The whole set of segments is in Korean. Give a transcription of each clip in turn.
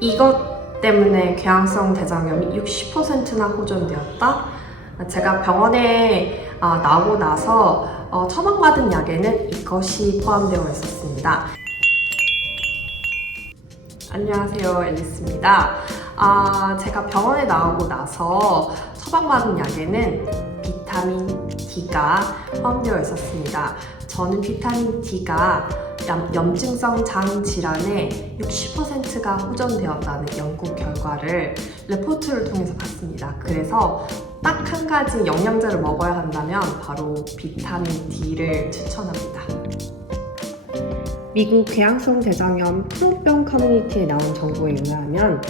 이것 때문에 궤양성 대장염이 60%나 호전되었다. 제가 병원에 아, 나오고 나서 어, 처방받은 약에는 이것이 포함되어 있었습니다. 안녕하세요, 앨리스입니다. 아, 제가 병원에 나오고 나서 처방받은 약에는 비타민 D가 포함되어 있었습니다. 저는 비타민 D가 염, 염증성 장 질환의 60%가 호전되었다는 연구 결과를 레포트를 통해서 봤습니다. 그래서 딱 한 가지 영양제를 먹어야 한다면 바로 비타민 D를 추천합니다. 미국 궤양성 대장염 크론병 커뮤니티에 나온 정보에 의하면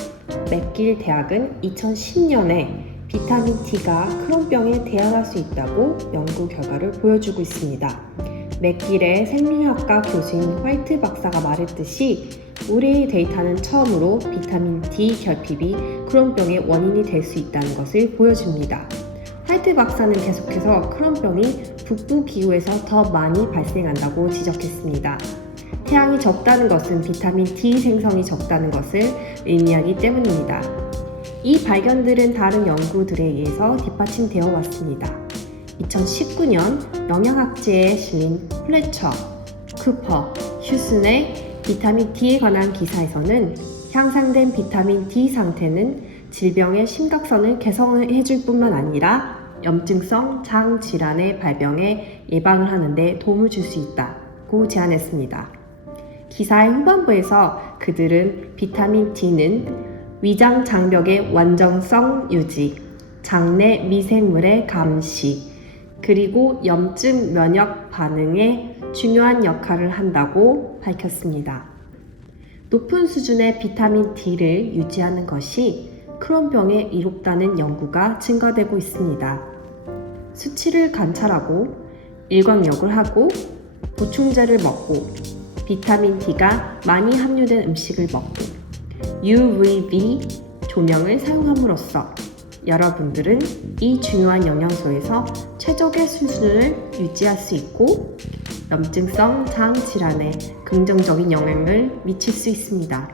맥길 대학은 2010년에 비타민 D가 크론병에 대항할 수 있다고 연구 결과를 보여주고 있습니다. 맥길의 생명학과 교수인 화이트 박사가 말했듯이 우리의 데이터는 처음으로 비타민 D 결핍이 크론병의 원인이 될 수 있다는 것을 보여줍니다. 화이트 박사는 계속해서 크론병이 북부 기후에서 더 많이 발생한다고 지적했습니다. 태양이 적다는 것은 비타민 D 생성이 적다는 것을 의미하기 때문입니다. 이 발견들은 다른 연구들에 의해서 뒷받침되어 왔습니다. 2019년 영양학제에 실린 플래처, 쿠퍼, 휴슨의 비타민 D에 관한 기사에서는 향상된 비타민 D 상태는 질병의 심각성을 개선해 줄 뿐만 아니라 염증성 장 질환의 발병에 예방을 하는데 도움을 줄 수 있다고 제안했습니다. 기사의 후반부에서 그들은 비타민 D는 위장 장벽의 완전성 유지, 장내 미생물의 감시, 그리고 염증 면역 반응에 중요한 역할을 한다고 밝혔습니다. 높은 수준의 비타민 D를 유지하는 것이 크론병에 이롭다는 연구가 증가되고 있습니다. 수치를 관찰하고 일광욕을 하고 보충제를 먹고 비타민 D가 많이 함유된 음식을 먹고 UVB 조명을 사용함으로써 여러분들은 이 중요한 영양소에서 최적의 수준을 유지할 수 있고 염증성 장 질환에 긍정적인 영향을 미칠 수 있습니다.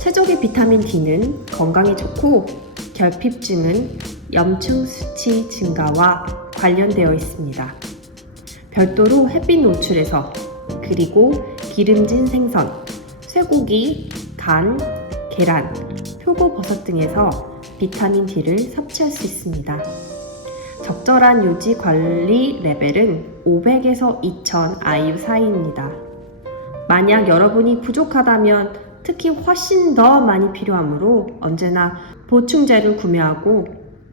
최적의 비타민 D는 건강에 좋고 결핍증은 염증 수치 증가와 관련되어 있습니다. 별도로 햇빛 노출에서 그리고 기름진 생선, 쇠고기, 간, 계란, 표고버섯 등에서 비타민 D를 섭취할 수 있습니다. 적절한 유지 관리 레벨은 500에서 2000 IU 사이입니다. 만약 여러분이 부족하다면 특히 훨씬 더 많이 필요하므로 언제나 보충제를 구매하고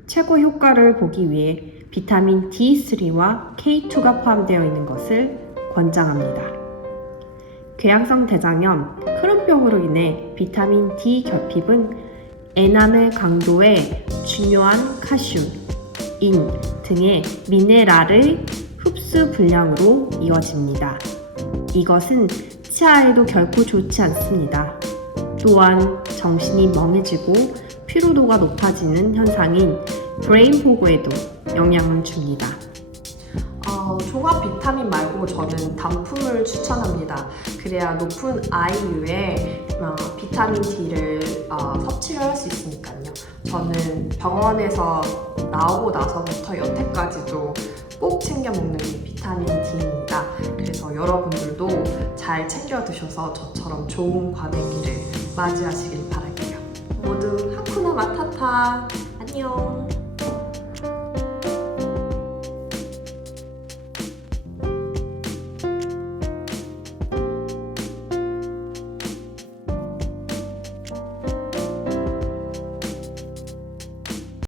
최고 효과를 보기 위해 비타민 D3와 K2가 포함되어 있는 것을 권장합니다. 궤양성 대장염, 크론병으로 인해 비타민 D 결핍은 에나멜 강도의 중요한 칼슘, 인 등의 미네랄의 흡수 불량으로 이어집니다. 이것은 치아에도 결코 좋지 않습니다. 또한 정신이 멍해지고 피로도가 높아지는 현상인 브레인 포그에도 영향을 줍니다. 어, 종합 비타민 말고 저는 단품을 추천합니다. 그래야 높은 IU에 어, 비타민 D를 어, 섭취를 할 수 있으니까요. 저는 병원에서 나오고 나서부터 여태까지도 꼭 챙겨 먹는 게 비타민 D입니다. 그래서 여러분들도 잘 챙겨 드셔서 저처럼 좋은 과대기를 맞이하시길 바랄게요. 모두 하쿠나 마타타 안녕.